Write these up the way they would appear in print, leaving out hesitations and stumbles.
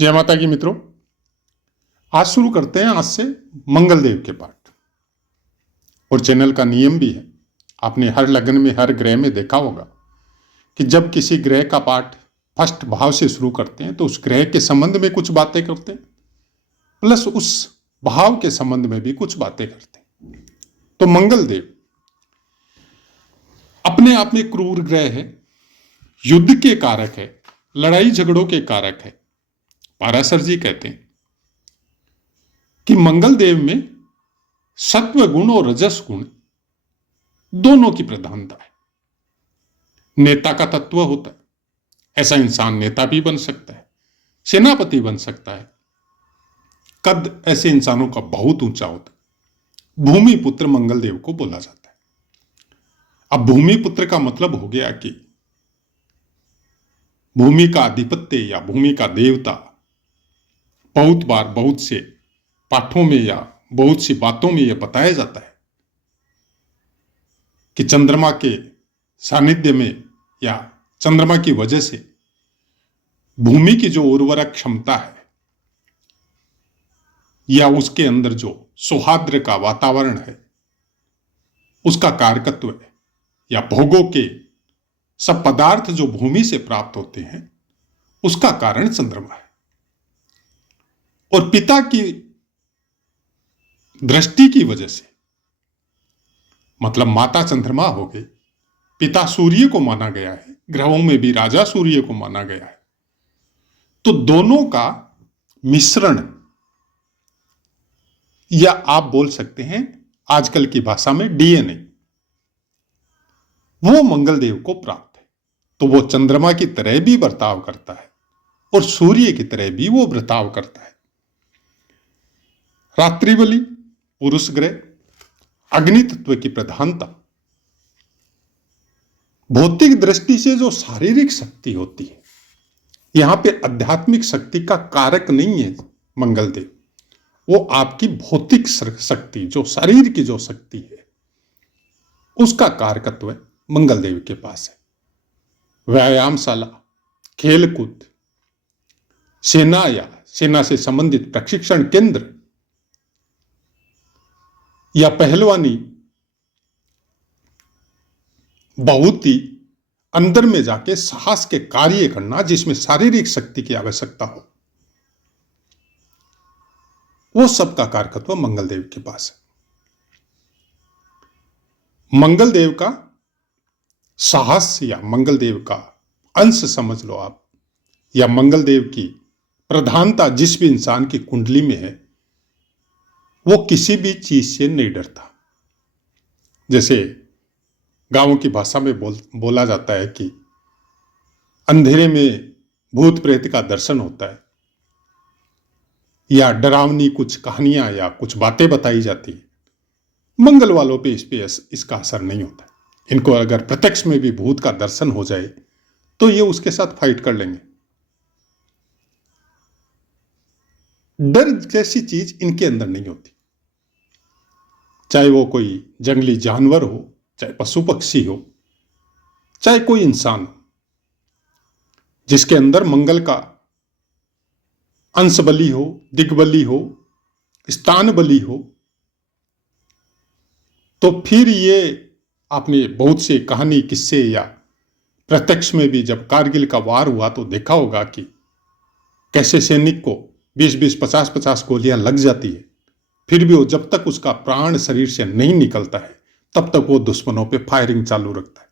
जय माता की मित्रों, आज शुरू करते हैं आज से मंगलदेव के पाठ। और चैनल का नियम भी है, आपने हर लग्न में हर ग्रह में देखा होगा कि जब किसी ग्रह का पाठ फर्स्ट भाव से शुरू करते हैं तो उस ग्रह के संबंध में कुछ बातें करते हैं, प्लस उस भाव के संबंध में भी कुछ बातें करते हैं। तो मंगलदेव अपने आप में क्रूर ग्रह है, युद्ध के कारक है, लड़ाई झगड़ों के कारक है। पाराशर जी कहते हैं कि मंगल देव में सत्व गुण और रजस गुण दोनों की प्रधानता है। नेता का तत्व होता है, ऐसा इंसान नेता भी बन सकता है, सेनापति बन सकता है। कद ऐसे इंसानों का बहुत ऊंचा होता है। भूमि पुत्र मंगल देव को बोला जाता है। अब भूमि पुत्र का मतलब हो गया कि भूमि का अधिपत्य या भूमि का देवता बहुत बार बहुत से पाठों में या बहुत सी बातों में यह बताया जाता है कि चंद्रमा के सानिध्य में या चंद्रमा की वजह से भूमि की जो उर्वरक क्षमता है या उसके अंदर जो सौहार्द का वातावरण है उसका कारकत्व है, या भोगों के सब पदार्थ जो भूमि से प्राप्त होते हैं उसका कारण चंद्रमा है। और पिता की दृष्टि की वजह से, मतलब माता चंद्रमा हो गई, पिता सूर्य को माना गया है, ग्रहों में भी राजा सूर्य को माना गया है। तो दोनों का मिश्रण, या आप बोल सकते हैं आजकल की भाषा में डीएनए, वो मंगलदेव को प्राप्त है। तो वो चंद्रमा की तरह भी बर्ताव करता है और सूर्य की तरह भी वो बर्ताव करता है। रात्रिबली पुरुष ग्रह, अग्नि तत्व की प्रधानता, भौतिक दृष्टि से जो शारीरिक शक्ति होती है, यहां पे आध्यात्मिक शक्ति का कारक नहीं है मंगलदेव, वो आपकी भौतिक शक्ति, जो शरीर की जो शक्ति है उसका कारकत्व मंगलदेव के पास है। व्यायामशाला, खेलकूद, सेना या सेना से संबंधित प्रशिक्षण केंद्र या पहलवानी, बहुत ही अंदर में जाके साहस के कार्य करना जिसमें शारीरिक शक्ति की आवश्यकता हो, वो सब का कारकत्व मंगलदेव के पास है। मंगलदेव का साहस या मंगलदेव का अंश समझ लो आप, या मंगलदेव की प्रधानता जिस भी इंसान की कुंडली में है वो किसी भी चीज से नहीं डरता। जैसे गांवों की भाषा में बोला जाता है कि अंधेरे में भूत प्रेत का दर्शन होता है, या डरावनी कुछ कहानियां या कुछ बातें बताई जाती है। मंगल वालों पे इस पे इसका असर नहीं होता। इनको अगर प्रत्यक्ष में भी भूत का दर्शन हो जाए तो ये उसके साथ फाइट कर लेंगे। डर जैसी चीज इनके अंदर नहीं होती, चाहे वो कोई जंगली जानवर हो, चाहे पशु पक्षी हो, चाहे कोई इंसान हो, जिसके अंदर मंगल का अंश बली हो, दिग्बली हो, स्थान बली हो। तो फिर ये आपने बहुत से कहानी किस्से या प्रत्यक्ष में भी जब कारगिल का वार हुआ तो देखा होगा कि कैसे सैनिक को 20-20, 50-50 गोलियां लग जाती है, फिर भी वो जब तक उसका प्राण शरीर से नहीं निकलता है तब तक वो दुश्मनों पे फायरिंग चालू रखता है।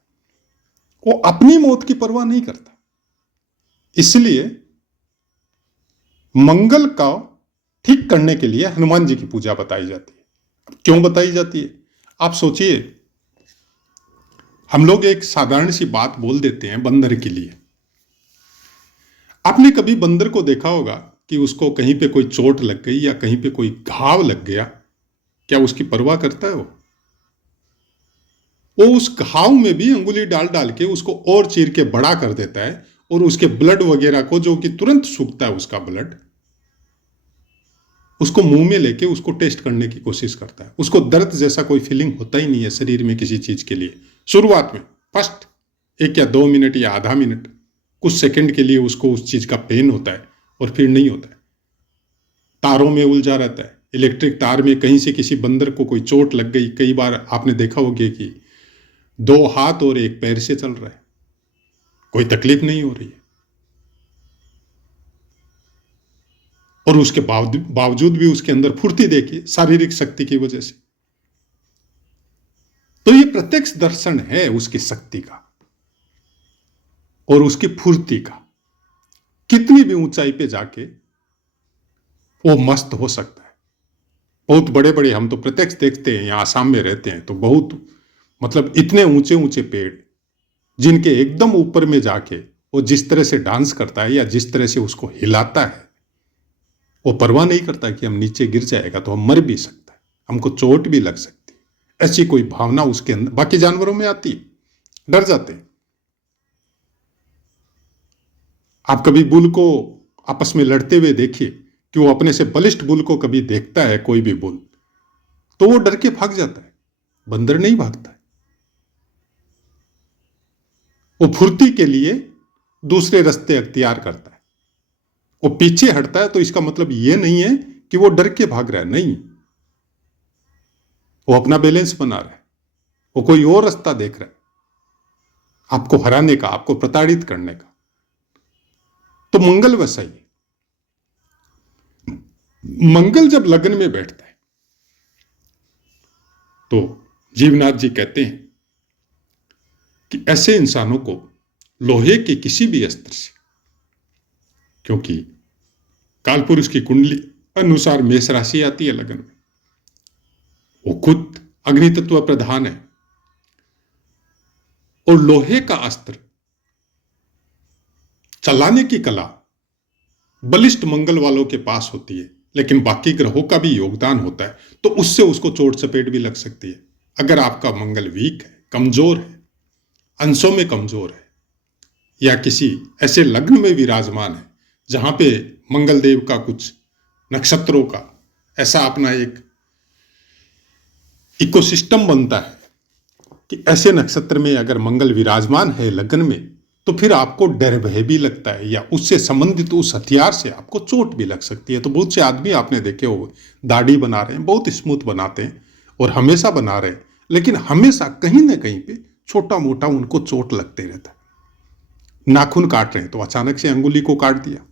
वो अपनी मौत की परवाह नहीं करता। इसलिए मंगल का ठीक करने के लिए हनुमान जी की पूजा बताई जाती है। क्यों बताई जाती है? आप सोचिए, हम लोग एक साधारण सी बात बोल देते हैं बंदर के लिए। आपने कभी बंदर को देखा होगा कि उसको कहीं पे कोई चोट लग गई या कहीं पे कोई घाव लग गया, क्या उसकी परवाह करता है? वो उस घाव में भी अंगुली डाल डाल के उसको और चीर के बड़ा कर देता है, और उसके ब्लड वगैरह को, जो कि तुरंत सूखता है उसका ब्लड, उसको मुंह में लेके उसको टेस्ट करने की कोशिश करता है। उसको दर्द जैसा कोई फीलिंग होता ही नहीं है शरीर में किसी चीज के लिए। शुरुआत में फर्स्ट 1 या 2 मिनट या आधा मिनट, कुछ सेकंड के लिए उसको उस चीज का पेन होता है, और फिर नहीं होता है। तारों में उलझा रहता है, इलेक्ट्रिक तार में कहीं से किसी बंदर को कोई चोट लग गई। कई बार आपने देखा होगा कि 2 हाथ और 1 पैर से चल रहा है, कोई तकलीफ नहीं हो रही है, और उसके बावजूद भी उसके अंदर फुर्ती देखिए, शारीरिक शक्ति की वजह से। तो ये प्रत्यक्ष दर्शन है उसकी शक्ति का और उसकी फुर्ती का। कितनी भी ऊंचाई पे जाके वो मस्त हो सकता है। बहुत बड़े बड़े, हम तो प्रत्यक्ष देखते हैं, यहाँ आसाम में रहते हैं, तो बहुत मतलब इतने ऊंचे ऊंचे पेड़ जिनके एकदम ऊपर में जाके वो जिस तरह से डांस करता है या जिस तरह से उसको हिलाता है, वो परवाह नहीं करता कि हम नीचे गिर जाएगा तो हम मर भी सकता है, हमको चोट भी लग सकती है। ऐसी कोई भावना उसके अंदर, बाकी जानवरों में आती है, डर जाते हैं। आप कभी बुल को आपस में लड़ते हुए देखिए कि वो अपने से बलिष्ठ बुल को कभी देखता है, कोई भी बुल, तो वो डर के भाग जाता है, बंदर नहीं भागता है। वो फुर्ती के लिए दूसरे रास्ते अख्तियार करता है। वो पीछे हटता है तो इसका मतलब ये नहीं है कि वो डर के भाग रहा है, नहीं, वो अपना बैलेंस बना रहा है, वो कोई और रास्ता देख रहा है आपको हराने का, आपको प्रताड़ित करने का। तो मंगल वैसा ही, मंगल जब लग्न में बैठता है तो जीवनाथ जी कहते हैं कि ऐसे इंसानों को लोहे के किसी भी अस्त्र से, क्योंकि कालपुरुष की कुंडली अनुसार मेष राशि आती है लग्न में, वो खुद अग्नि तत्व प्रधान है, और लोहे का अस्त्र चलाने की कला बलिष्ठ मंगल वालों के पास होती है, लेकिन बाकी ग्रहों का भी योगदान होता है, तो उससे उसको चोट चपेट भी लग सकती है। अगर आपका मंगल वीक है, कमजोर है, अंशों में कमजोर है, या किसी ऐसे लग्न में विराजमान है जहां पे मंगल देव का कुछ नक्षत्रों का ऐसा अपना एक इकोसिस्टम बनता है कि ऐसे नक्षत्र में अगर मंगल विराजमान है लग्न में, तो फिर आपको डर भय भी लगता है, या उससे संबंधित उस हथियार से आपको चोट भी लग सकती है। तो बहुत से आदमी आपने देखे हो दाढ़ी बना रहे हैं, बहुत स्मूथ बनाते हैं और हमेशा बना रहे हैं, लेकिन हमेशा कहीं ना कहीं पे छोटा मोटा उनको चोट लगते रहता है। नाखून काट रहे हैं तो अचानक से अंगुली को काट दिया।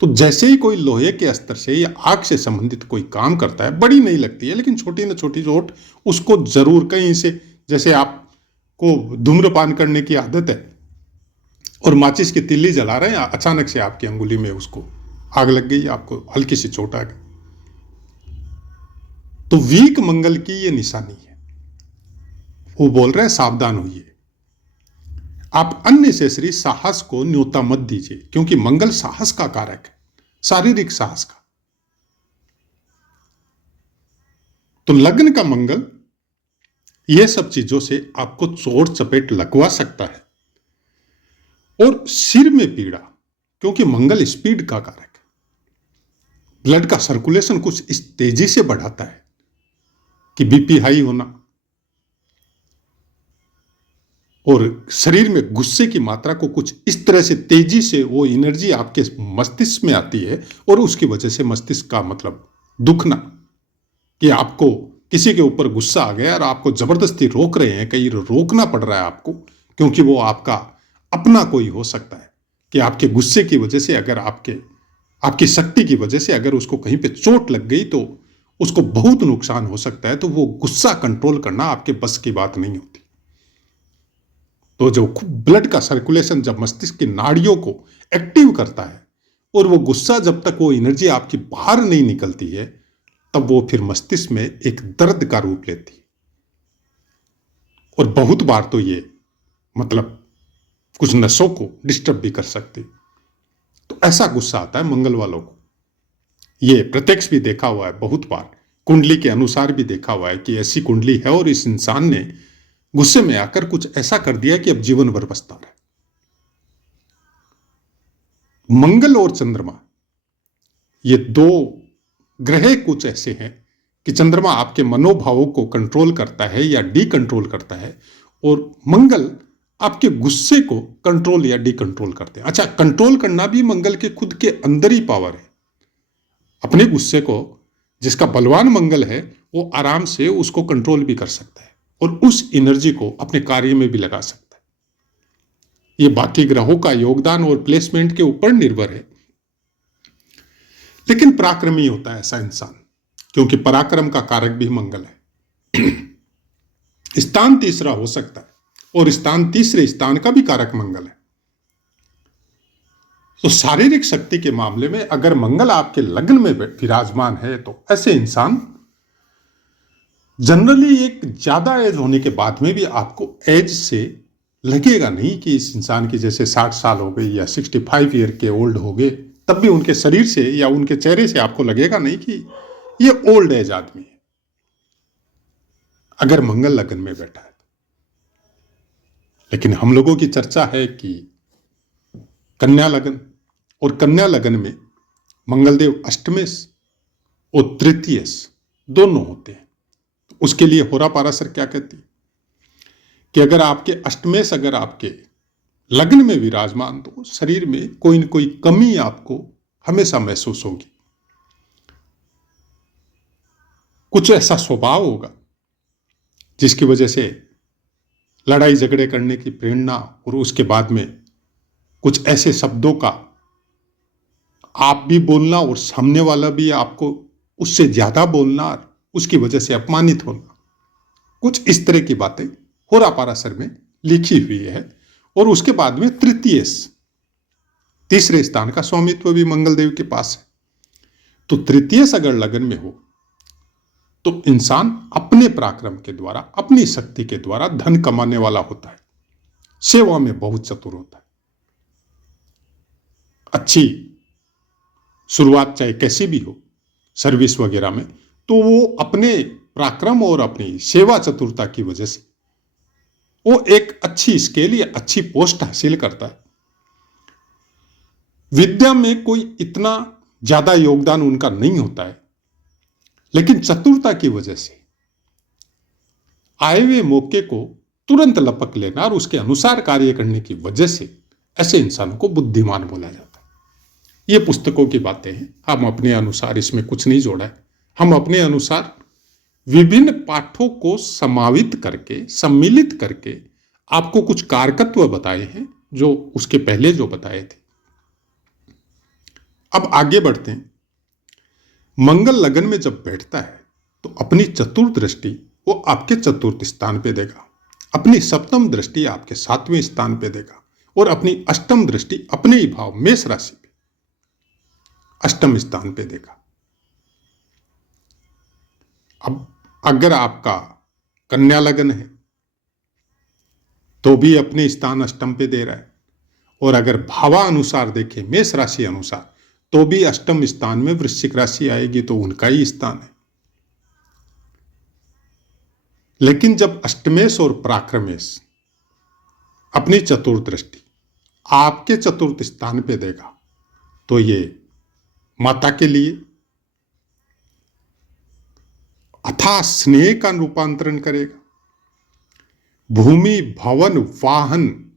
तो जैसे ही कोई लोहे के अस्त्र से या आग से संबंधित कोई काम करता है, बड़ी नहीं लगती है, लेकिन छोटी ना छोटी चोट उसको जरूर कहीं से, जैसे आपको धूम्रपान करने की आदत है और माचिस की तिल्ली जला रहे हैं, अचानक से आपकी अंगुली में उसको आग लग गई, आपको हल्की सी चोट आ गई। तो वीक मंगल की ये निशानी है। वो बोल रहे हैं सावधान होइए, आप अननेसेसरी साहस को न्योता मत दीजिए, क्योंकि मंगल साहस का कारक है, शारीरिक साहस का। तो लग्न का मंगल यह सब चीजों से आपको चोट चपेट लगवा सकता है। और सिर में पीड़ा, क्योंकि मंगल स्पीड का कारक है, ब्लड का सर्कुलेशन कुछ इस तेजी से बढ़ाता है कि बीपी हाई होना, और शरीर में गुस्से की मात्रा को कुछ इस तरह से तेजी से वो एनर्जी आपके मस्तिष्क में आती है, और उसकी वजह से मस्तिष्क का मतलब दुखना, कि आपको किसी के ऊपर गुस्सा आ गया और आपको जबरदस्ती रोक रहे हैं, कहीं रोकना पड़ रहा है आपको, क्योंकि वो आपका अपना कोई हो सकता है, कि आपके गुस्से की वजह से, अगर आपकी शक्ति की वजह से अगर उसको कहीं पे चोट लग गई तो उसको बहुत नुकसान हो सकता है। तो वो गुस्सा कंट्रोल करना आपके बस की बात नहीं होती। तो जो ब्लड का सर्कुलेशन जब मस्तिष्क की नाड़ियों को एक्टिव करता है, और वो गुस्सा जब तक वो एनर्जी आपकी बाहर नहीं निकलती है, तब वो फिर मस्तिष्क में एक दर्द का रूप लेती है, और बहुत बार तो ये मतलब कुछ नसों को डिस्टर्ब भी कर सकती। तो ऐसा गुस्सा आता है मंगल वालों को। ये प्रत्यक्ष भी देखा हुआ है, बहुत बार कुंडली के अनुसार भी देखा हुआ है कि ऐसी कुंडली है और इस इंसान ने गुस्से में आकर कुछ ऐसा कर दिया कि अब जीवन भर पछता रहा है। मंगल और चंद्रमा ये 2 ग्रह कुछ ऐसे हैं कि चंद्रमा आपके मनोभावों को कंट्रोल करता है या डी कंट्रोल करता है, और मंगल आपके गुस्से को कंट्रोल या डिकंट्रोल करते हैं। अच्छा, कंट्रोल करना भी मंगल के खुद के अंदर ही पावर है। अपने गुस्से को, जिसका बलवान मंगल है, वो आराम से उसको कंट्रोल भी कर सकता है और उस एनर्जी को अपने कार्य में भी लगा सकता है। ये बाकी ग्रहों का योगदान और प्लेसमेंट के ऊपर निर्भर है। लेकिन पराक्रमी होता है ऐसा इंसान, क्योंकि पराक्रम का कारक भी मंगल है। स्थान तीसरा हो सकता है और स्थान तीसरे स्थान का भी कारक मंगल है। तो शारीरिक शक्ति के मामले में अगर मंगल आपके लग्न में विराजमान है तो ऐसे इंसान जनरली एक ज्यादा एज होने के बाद में भी आपको एज से लगेगा नहीं कि इस इंसान की जैसे 60 साल हो गई या 65 ईयर के ओल्ड हो गए, तब भी उनके शरीर से या उनके चेहरे से आपको लगेगा नहीं कि ये ओल्ड एज आदमी है, अगर मंगल लग्न में बैठा है। लेकिन हम लोगों की चर्चा है कि कन्या लग्न, और कन्या लग्न में मंगलदेव अष्टमेश और तृतीयश दोनों होते हैं। उसके लिए होरा पाराशर क्या कहती है कि अगर आपके अष्टमेश अगर आपके लग्न में विराजमान, तो शरीर में कोई न कोई कमी आपको हमेशा महसूस होगी। कुछ ऐसा स्वभाव होगा जिसकी वजह से लड़ाई झगड़े करने की प्रेरणा, और उसके बाद में कुछ ऐसे शब्दों का आप भी बोलना और सामने वाला भी आपको उससे ज्यादा बोलना, उसकी वजह से अपमानित होना, कुछ इस तरह की बातें होरा पाराशर में लिखी हुई है। और उसके बाद में तृतीयश, तीसरे स्थान का स्वामित्व भी मंगलदेव के पास है। तो तृतीयश अगर लगन में हो तो इंसान अपने पराक्रम के द्वारा, अपनी शक्ति के द्वारा धन कमाने वाला होता है, सेवा में बहुत चतुर होता है। अच्छी शुरुआत चाहे कैसी भी हो सर्विस वगैरह में, तो वो अपने पराक्रम और अपनी सेवा चतुरता की वजह से वो एक अच्छी स्केल या अच्छी पोस्ट हासिल करता है। विद्या में कोई इतना ज्यादा योगदान उनका नहीं होता है, लेकिन चतुरता की वजह से आए हुए मौके को तुरंत लपक लेना और उसके अनुसार कार्य करने की वजह से ऐसे इंसान को बुद्धिमान बोला जाता है। ये पुस्तकों की बातें हैं, हम अपने अनुसार इसमें कुछ नहीं जोड़ा है। हम अपने अनुसार विभिन्न पाठों को समावित करके, सम्मिलित करके आपको कुछ कारकत्व बताए हैं जो उसके पहले जो बताए थे। अब आगे बढ़ते हैं। मंगल लगन में जब बैठता है तो अपनी चतुर्थ दृष्टि वो आपके चतुर्थ स्थान पे देगा, अपनी सप्तम दृष्टि आपके 7वें स्थान पे देगा और अपनी अष्टम दृष्टि अपने ही भाव मेष राशि पे अष्टम स्थान पे देगा। अब अगर आपका कन्या लगन है तो भी अपने स्थान अष्टम पे दे रहा है, और अगर भावा अनुसार देखें, मेष राशि अनुसार, तो भी अष्टम स्थान में वृश्चिक राशि आएगी तो उनका ही स्थान है। लेकिन जब अष्टमेश और पराक्रमेश अपनी चतुर्थ दृष्टि आपके चतुर्थ स्थान पे देगा तो ये माता के लिए अथाह स्नेह का रूपांतरण करेगा। भूमि, भवन, वाहन,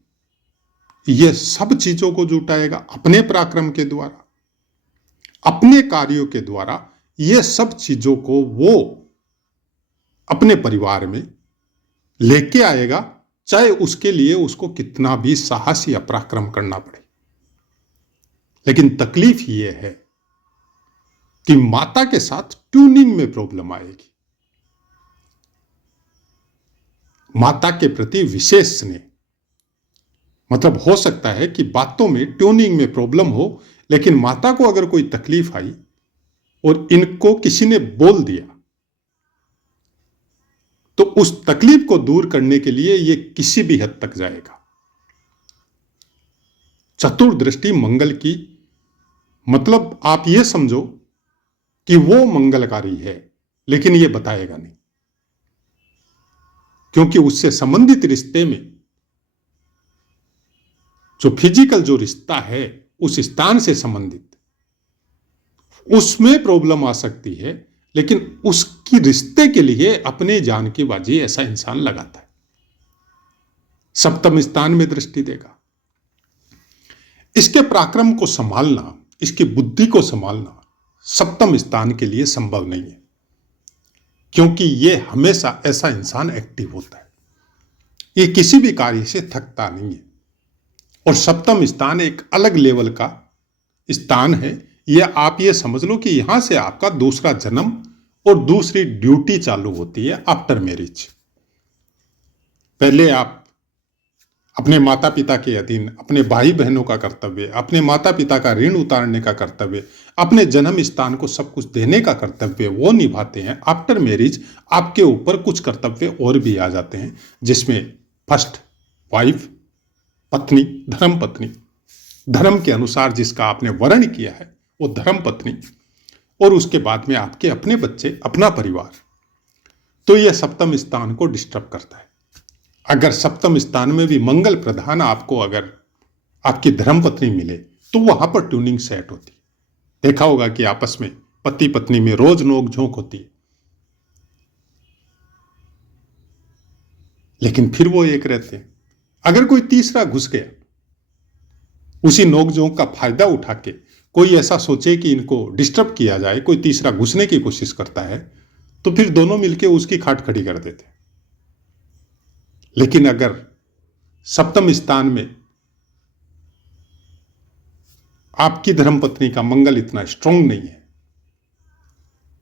ये सब चीजों को जुटाएगा अपने पराक्रम के द्वारा, अपने कार्यों के द्वारा। ये सब चीजों को वो अपने परिवार में लेके आएगा, चाहे उसके लिए उसको कितना भी साहस या पराक्रम करना पड़े। लेकिन तकलीफ ये है कि माता के साथ ट्यूनिंग में प्रॉब्लम आएगी। माता के प्रति विशेष स्नेह, मतलब हो सकता है कि बातों में ट्यूनिंग में प्रॉब्लम हो, लेकिन माता को अगर कोई तकलीफ आई और इनको किसी ने बोल दिया तो उस तकलीफ को दूर करने के लिए ये किसी भी हद तक जाएगा। चतुर्दृष्टि मंगल की, मतलब आप ये समझो कि वो मंगलकारी है, लेकिन ये बताएगा नहीं, क्योंकि उससे संबंधित रिश्ते में जो फिजिकल जो रिश्ता है उस स्थान से संबंधित, उसमें प्रॉब्लम आ सकती है, लेकिन उसकी रिश्ते के लिए अपने जान की बाजी ऐसा इंसान लगाता है। सप्तम स्थान में दृष्टि देगा। इसके पराक्रम को संभालना, इसकी बुद्धि को संभालना सप्तम स्थान के लिए संभव नहीं है, क्योंकि ये हमेशा ऐसा इंसान एक्टिव होता है, ये किसी भी कार्य से थकता नहीं है। और सप्तम स्थान एक अलग लेवल का स्थान है। यह आप ये समझ लो कि यहां से आपका दूसरा जन्म और दूसरी ड्यूटी चालू होती है आफ्टर मैरिज। पहले आप अपने माता पिता के अधीन, अपने भाई बहनों का कर्तव्य, अपने माता पिता का ऋण उतारने का कर्तव्य, अपने जन्म स्थान को सब कुछ देने का कर्तव्य वो निभाते हैं। आफ्टर मैरिज आपके ऊपर कुछ कर्तव्य और भी आ जाते हैं, जिसमें फर्स्ट वाइफ, पत्नी, धर्म पत्नी, धर्म के अनुसार जिसका आपने वर्ण किया है वो धर्म पत्नी, और उसके बाद में आपके अपने बच्चे, अपना परिवार। तो यह सप्तम स्थान को डिस्टर्ब करता है। अगर सप्तम स्थान में भी मंगल प्रधान आपको अगर आपकी धर्मपत्नी मिले तो वहां पर ट्यूनिंग सेट होती है। देखा होगा कि आपस में पति पत्नी में रोज नोक झोंक होती है, लेकिन फिर वो एक रहते हैं। अगर कोई तीसरा घुस गया, उसी नोक झोंक का फायदा उठा के कोई ऐसा सोचे कि इनको डिस्टर्ब किया जाए, कोई तीसरा घुसने की कोशिश करता है, तो फिर दोनों मिलकर उसकी खाट खड़ी कर देते हैं। लेकिन अगर सप्तम स्थान में आपकी धर्मपत्नी का मंगल इतना स्ट्रांग नहीं है,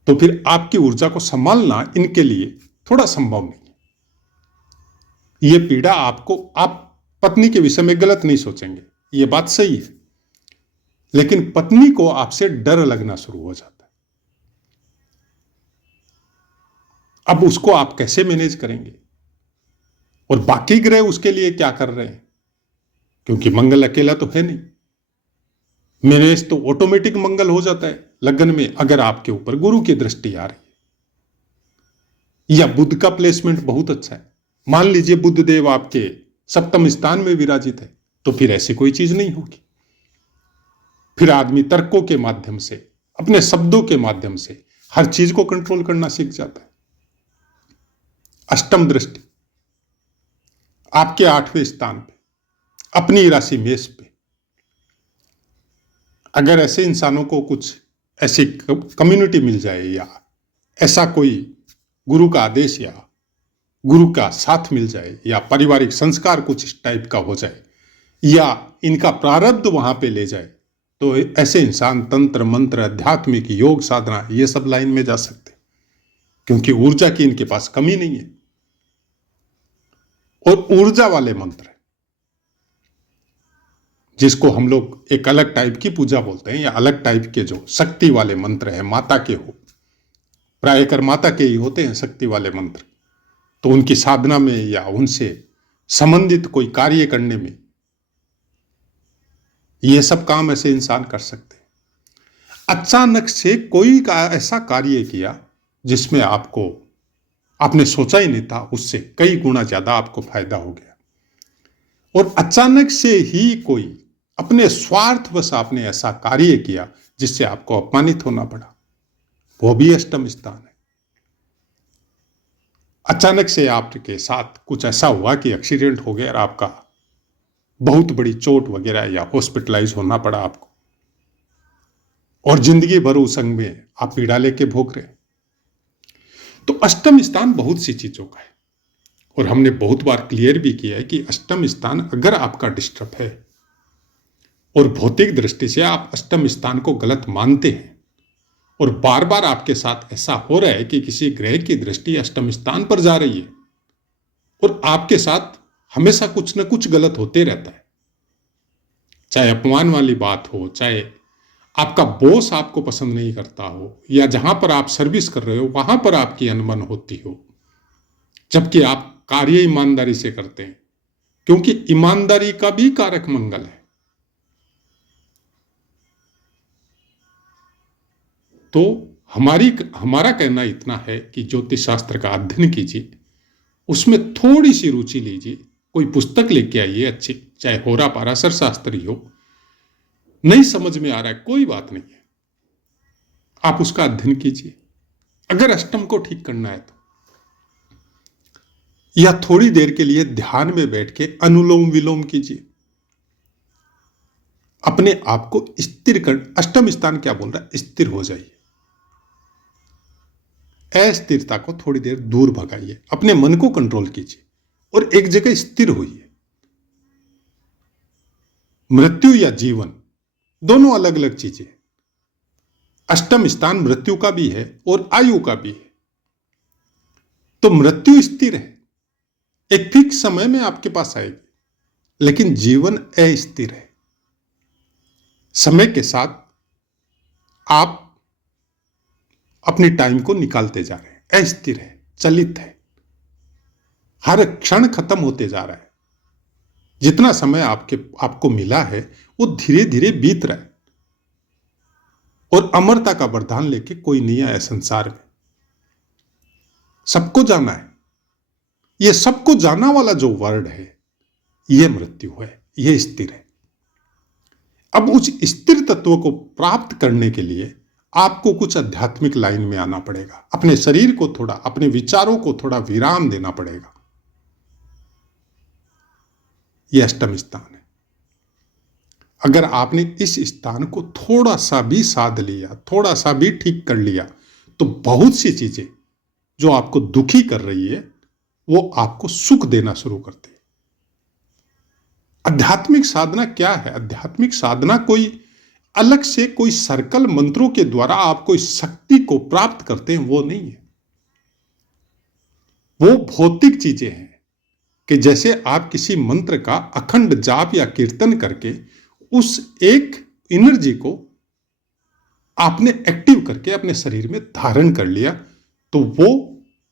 तो फिर आपकी ऊर्जा को संभालना इनके लिए थोड़ा संभव नहीं है। यह पीड़ा आपको, आप पत्नी के विषय में गलत नहीं सोचेंगे, यह बात सही है, लेकिन पत्नी को आपसे डर लगना शुरू हो जाता है। अब उसको आप कैसे मैनेज करेंगे, और बाकी ग्रह उसके लिए क्या कर रहे हैं, क्योंकि मंगल अकेला तो है नहीं। मैनेज तो ऑटोमेटिक मंगल हो जाता है लगन में, अगर आपके ऊपर गुरु की दृष्टि आ रही है या बुध का प्लेसमेंट बहुत अच्छा है। मान लीजिए बुध देव आपके सप्तम स्थान में विराजित है, तो फिर ऐसी कोई चीज नहीं होगी। फिर आदमी तर्कों के माध्यम से, अपने शब्दों के माध्यम से हर चीज को कंट्रोल करना सीख जाता है। अष्टम दृष्टि आपके 8वें स्थान पे, अपनी राशि मेष पे। अगर ऐसे इंसानों को कुछ ऐसी कम्युनिटी मिल जाए, या ऐसा कोई गुरु का आदेश या गुरु का साथ मिल जाए, या पारिवारिक संस्कार कुछ इस टाइप का हो जाए, या इनका प्रारब्ध वहां पे ले जाए, तो ऐसे इंसान तंत्र मंत्र, आध्यात्मिक, योग साधना, ये सब लाइन में जा सकते, क्योंकि ऊर्जा की इनके पास कमी नहीं है। और ऊर्जा वाले मंत्र, जिसको हम लोग एक अलग टाइप की पूजा बोलते हैं, या अलग टाइप के जो शक्ति वाले मंत्र हैं, माता के हो, प्रायकर माता के ही होते हैं शक्ति वाले मंत्र, तो उनकी साधना में या उनसे संबंधित कोई कार्य करने में ये सब काम ऐसे इंसान कर सकते हैं। अचानक से कोई ऐसा कार्य किया जिसमें आपने सोचा ही नहीं था, उससे कई गुना ज्यादा आपको फायदा हो गया, और अचानक से ही कोई अपने स्वार्थवश आपने ऐसा कार्य किया जिससे आपको अपमानित होना पड़ा, वो भी अष्टम स्थान है। अचानक से आपके साथ कुछ ऐसा हुआ कि एक्सीडेंट हो गया और आपका बहुत बड़ी चोट वगैरह या हॉस्पिटलाइज होना पड़ा आपको, और जिंदगी भर उस संग में आप पीड़ा लेके भोग रहे। तो अष्टम स्थान बहुत सी चीजों का है, और हमने बहुत बार क्लियर भी किया है कि अष्टम स्थान अगर आपका डिस्टर्ब है और भौतिक दृष्टि से आप अष्टम स्थान को गलत मानते हैं, और बार बार आपके साथ ऐसा हो रहा है कि किसी ग्रह की दृष्टि अष्टम स्थान पर जा रही है और आपके साथ हमेशा कुछ न कुछ गलत होते रहता है, चाहे अपमान वाली बात हो, चाहे आपका बॉस आपको पसंद नहीं करता हो, या जहां पर आप सर्विस कर रहे हो वहां पर आपकी अनबन होती हो, जबकि आप कार्य ईमानदारी से करते हैं, क्योंकि ईमानदारी का भी कारक मंगल है। तो हमारा कहना इतना है कि ज्योतिष शास्त्र का अध्ययन कीजिए, उसमें थोड़ी सी रुचि लीजिए, कोई पुस्तक लेके आइए अच्छी, चाहे होरा पाराशर शास्त्र ही हो। नहीं समझ में आ रहा है, कोई बात नहीं है, आप उसका अध्ययन कीजिए, अगर अष्टम को ठीक करना है तो। या थोड़ी देर के लिए ध्यान में बैठ के अनुलोम विलोम कीजिए। अपने आप को स्थिर कर, अष्टम स्थान क्या बोल रहा है, स्थिर हो जाइए। अस्थिरता को थोड़ी देर दूर भगाइए, अपने मन को कंट्रोल कीजिए और एक जगह स्थिर होइए। मृत्यु या जीवन दोनों अलग अलग चीजें हैं। अष्टम स्थान मृत्यु का भी है और आयु का भी है। तो मृत्यु स्थिर है, एक फिक्स समय में आपके पास आएगी, लेकिन जीवन अस्थिर है। समय के साथ आप अपने टाइम को निकालते जा रहे हैं, अस्थिर है, चलित है, हर क्षण खत्म होते जा रहा है। जितना समय आपको मिला है वो धीरे धीरे बीत रहा है और अमरता का वरदान लेके कोई नहीं आया संसार में। सबको जाना है। ये सबको जाना वाला जो वर्ड है ये मृत्यु है, ये स्थिर है। अब उस स्थिर तत्व को प्राप्त करने के लिए आपको कुछ आध्यात्मिक लाइन में आना पड़ेगा। अपने शरीर को थोड़ा, अपने विचारों को थोड़ा विराम देना पड़ेगा। यह अष्टम स्थान है। अगर आपने इस स्थान को थोड़ा सा भी साध लिया, थोड़ा सा भी ठीक कर लिया, तो बहुत सी चीजें जो आपको दुखी कर रही है वो आपको सुख देना शुरू करती है। आध्यात्मिक साधना क्या है? आध्यात्मिक साधना कोई अलग से कोई सर्कल मंत्रों के द्वारा आप कोई शक्ति को प्राप्त करते हैं वो नहीं है। वो भौतिक चीजें हैं कि जैसे आप किसी मंत्र का अखंड जाप या कीर्तन करके उस एक एनर्जी को आपने एक्टिव करके अपने शरीर में धारण कर लिया, तो वो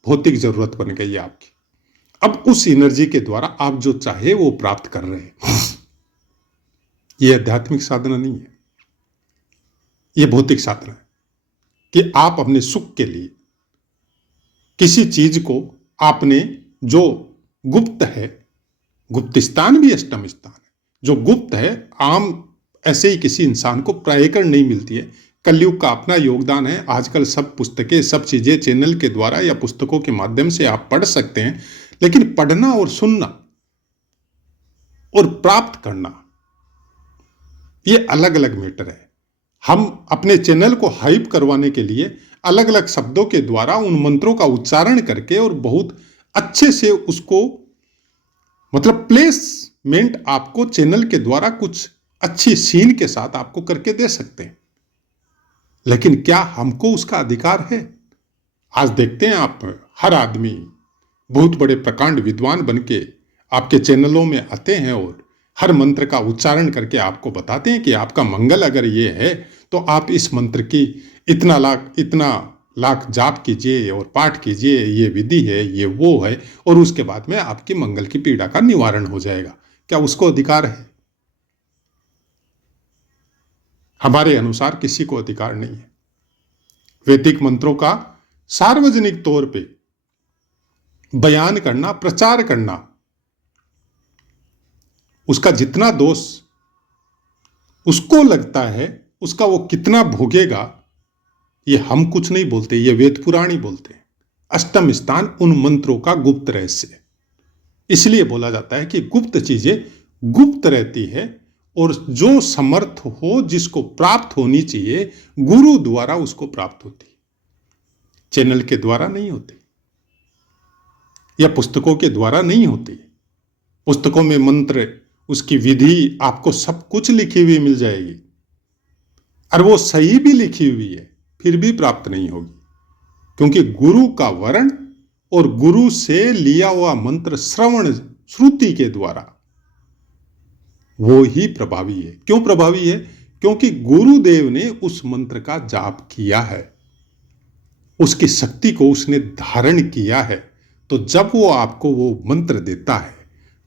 भौतिक जरूरत बन गई आपकी। अब उस एनर्जी के द्वारा आप जो चाहे वो प्राप्त कर रहे हैं। ये आध्यात्मिक साधना नहीं है, ये भौतिक साधना है कि आप अपने सुख के लिए किसी चीज को आपने जो गुप्त है, गुप्त स्थान भी अष्टम स्थान है, जो गुप्त है आम ऐसे ही किसी इंसान को प्रायकर नहीं मिलती है। कलयुग का अपना योगदान है। आजकल सब पुस्तकें, सब चीजें चैनल के द्वारा या पुस्तकों के माध्यम से आप पढ़ सकते हैं, लेकिन पढ़ना और सुनना और प्राप्त करना ये अलग अलग मैटर है। हम अपने चैनल को हाइप करवाने के लिए अलग अलग शब्दों के द्वारा उन मंत्रों का उच्चारण करके और बहुत अच्छे से उसको मतलब प्लेसमेंट आपको चैनल के द्वारा कुछ अच्छी सीन के साथ आपको करके दे सकते हैं, लेकिन क्या हमको उसका अधिकार है? आज देखते हैं आप, हर आदमी बहुत बड़े प्रकांड विद्वान बन के आपके चैनलों में आते हैं और हर मंत्र का उच्चारण करके आपको बताते हैं कि आपका मंगल अगर ये है तो आप इस मंत्र की इतना लाख जाप कीजिए और पाठ कीजिए, ये विधि है, ये वो है, और उसके बाद में आपकी मंगल की पीड़ा का निवारण हो जाएगा। क्या उसको अधिकार है? हमारे अनुसार किसी को अधिकार नहीं है। वैदिक मंत्रों का सार्वजनिक तौर पे बयान करना, प्रचार करना, उसका जितना दोष उसको लगता है, उसका वो कितना भोगेगा, ये हम कुछ नहीं बोलते, ये वेद पुराण ही बोलते हैं। अष्टम स्थान उन मंत्रों का गुप्त रहस्य है। इसलिए बोला जाता है कि गुप्त चीजें गुप्त रहती है और जो समर्थ हो, जिसको प्राप्त होनी चाहिए, गुरु द्वारा उसको प्राप्त होती है, चैनल के द्वारा नहीं होती या पुस्तकों के द्वारा नहीं होती। पुस्तकों में मंत्र, उसकी विधि आपको सब कुछ लिखी हुई मिल जाएगी, और वो सही भी लिखी हुई है, फिर भी प्राप्त नहीं होगी, क्योंकि गुरु का वर्ण और गुरु से लिया हुआ मंत्र श्रवण श्रुति के द्वारा वो ही प्रभावी है। क्यों प्रभावी है? क्योंकि गुरुदेव ने उस मंत्र का जाप किया है, उसकी शक्ति को उसने धारण किया है। तो जब वो आपको वो मंत्र देता है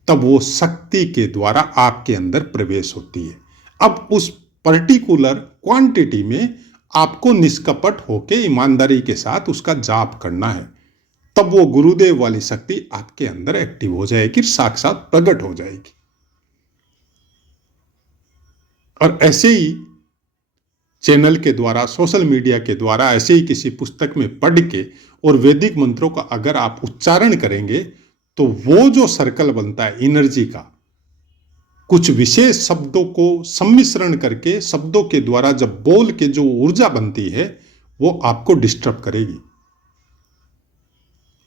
तब वो शक्ति के द्वारा आपके अंदर प्रवेश होती है। अब उस पर्टिकुलर क्वांटिटी में आपको निष्कपट होके ईमानदारी के साथ उसका जाप करना है, तब वो गुरुदेव वाली शक्ति आपके अंदर एक्टिव हो जाएगी, साक्षात प्रकट हो जाएगी। और ऐसे ही चैनल के द्वारा, सोशल मीडिया के द्वारा, ऐसे ही किसी पुस्तक में पढ़ के और वैदिक मंत्रों का अगर आप उच्चारण करेंगे तो वो जो सर्कल बनता है एनर्जी का, कुछ विशेष शब्दों को सम्मिश्रण करके शब्दों के द्वारा जब बोल के जो ऊर्जा बनती है वो आपको डिस्टर्ब करेगी,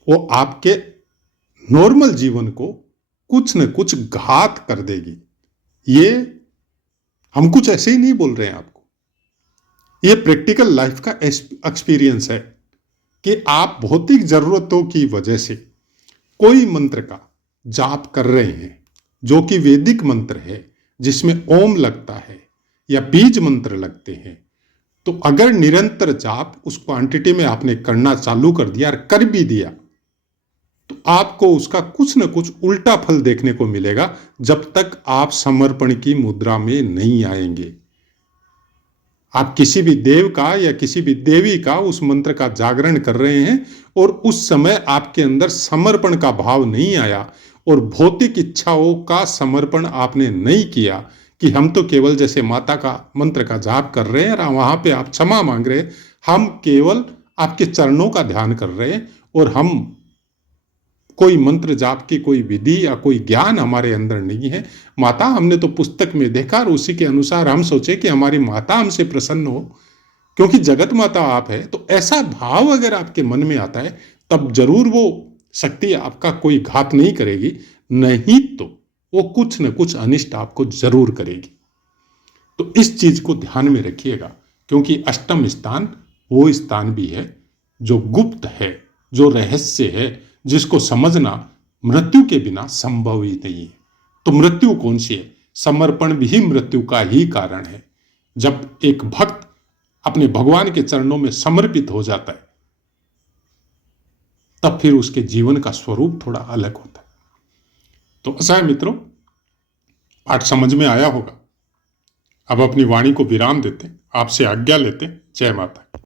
वो आपके नॉर्मल जीवन को कुछ न कुछ घात कर देगी। ये हम कुछ ऐसे ही नहीं बोल रहे हैं आपको, ये प्रैक्टिकल लाइफ का एक्सपीरियंस है कि आप भौतिक जरूरतों की वजह से कोई मंत्र का जाप कर रहे हैं जो कि वैदिक मंत्र है, जिसमें ओम लगता है या बीज मंत्र लगते हैं, तो अगर निरंतर जाप उस क्वांटिटी में आपने करना चालू कर दिया और कर भी दिया तो आपको उसका कुछ न कुछ उल्टा फल देखने को मिलेगा जब तक आप समर्पण की मुद्रा में नहीं आएंगे। आप किसी भी देव का या किसी भी देवी का उस मंत्र का जागरण कर रहे हैं और उस समय आपके अंदर समर्पण का भाव नहीं आया और भौतिक इच्छाओं का समर्पण आपने नहीं किया कि हम तो केवल जैसे माता का मंत्र का जाप कर रहे हैं और वहां पे आप क्षमा मांग रहे हैं, हम केवल आपके चरणों का ध्यान कर रहे हैं और हम कोई मंत्र जाप की कोई विधि या कोई ज्ञान हमारे अंदर नहीं है। माता हमने तो पुस्तक में देखा और उसी के अनुसार हम सोचे कि हमारी माता हमसे प्रसन्न हो क्योंकि जगत माता आप है, तो ऐसा भाव अगर आपके मन में आता है तब जरूर वो शक्ति आपका कोई घात नहीं करेगी, नहीं तो वो कुछ न कुछ अनिष्ट आपको जरूर करेगी। तो इस चीज को ध्यान में रखिएगा क्योंकि अष्टम स्थान वो स्थान भी है जो गुप्त है, जो रहस्य है, जिसको समझना मृत्यु के बिना संभव ही नहीं है। तो मृत्यु कौन सी है? समर्पण भी मृत्यु का ही कारण है। जब एक भक्त अपने भगवान के चरणों में समर्पित हो जाता है तब फिर उसके जीवन का स्वरूप थोड़ा अलग होता है। तो ऐसा है मित्रों, पाठ समझ में आया होगा। अब अपनी वाणी को विराम देते, आपसे आज्ञा लेते। जय माता।